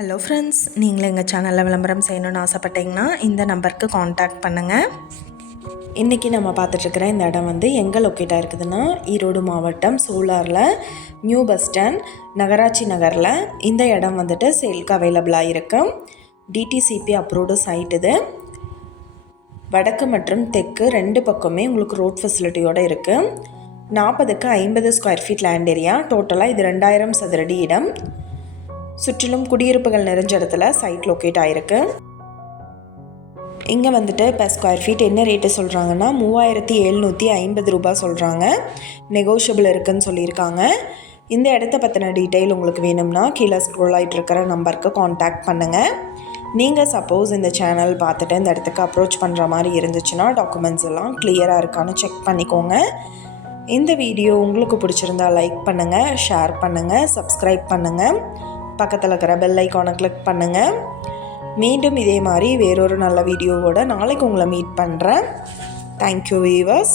Hello friends, நீங்களும் எங்கள் சேனலில் விளம்பரம் செய்யணுன்னு ஆசைப்பட்டீங்கன்னா இந்த நம்பருக்கு காண்டாக்ட் பண்ணுங்கள். இன்றைக்கி நம்ம பார்த்துட்ருக்கிற இந்த இடம் எங்கே லொக்கேட்டாக இருக்குதுன்னா, ஈரோடு மாவட்டம் சோலாரில் நியூ பஸ் ஸ்டாண்ட் நகராட்சி நகரில் இந்த இடம் சேலுக்கு அவைலபிளாக இருக்குது. டிடிசிபி அப்ரூவ்டு சைட் இது. வடக்கு மற்றும் தெற்கு ரெண்டு பக்கமே உங்களுக்கு ரோட் ஃபெசிலிட்டியோடு இருக்குது. 40க்கு 50 ஸ்கொயர் ஃபீட் லேண்ட் ஏரியா. டோட்டலாக இது 2000 சதுரடி இடம். சுற்றிலும் குடியிருப்புகள் நிறைஞ்ச இடத்துல சைட் லொக்கேட் ஆகிருக்கு. இங்கே per ஸ்கொயர் ஃபீட் என்ன ரேட்டு சொல்கிறாங்கன்னா 3750 ரூபாய் சொல்கிறாங்க. நெகோஷியபிள் இருக்குதுன்னு சொல்லியிருக்காங்க. இந்த இடத்த பற்றின டீட்டெயில் உங்களுக்கு வேணும்னா கீழே ஸ்க்ரோல் ஆகிட்டு இருக்கிற நம்பருக்கு காண்டாக்ட் பண்ணுங்கள். நீங்கள் சப்போஸ் இந்த சேனல் பார்த்துட்டு இந்த இடத்துக்கு அப்ரோச் பண்ணுற மாதிரி இருந்துச்சுன்னா டாக்குமெண்ட்ஸ் எல்லாம் கிளியராக இருக்கான்னு செக் பண்ணிக்கோங்க. இந்த வீடியோ உங்களுக்கு பிடிச்சிருந்தா லைக் பண்ணுங்கள், ஷேர் பண்ணுங்கள், சப்ஸ்கிரைப் பண்ணுங்கள். பக்கத்தில் இருக்கிற பெல் ஐக்கானை கிளிக் பண்ணுங்கள். மீண்டும் இதே மாதிரி வேறொரு நல்ல வீடியோவோட நாளைக்கு உங்களை மீட் பண்ணுறேன். Thank you viewers.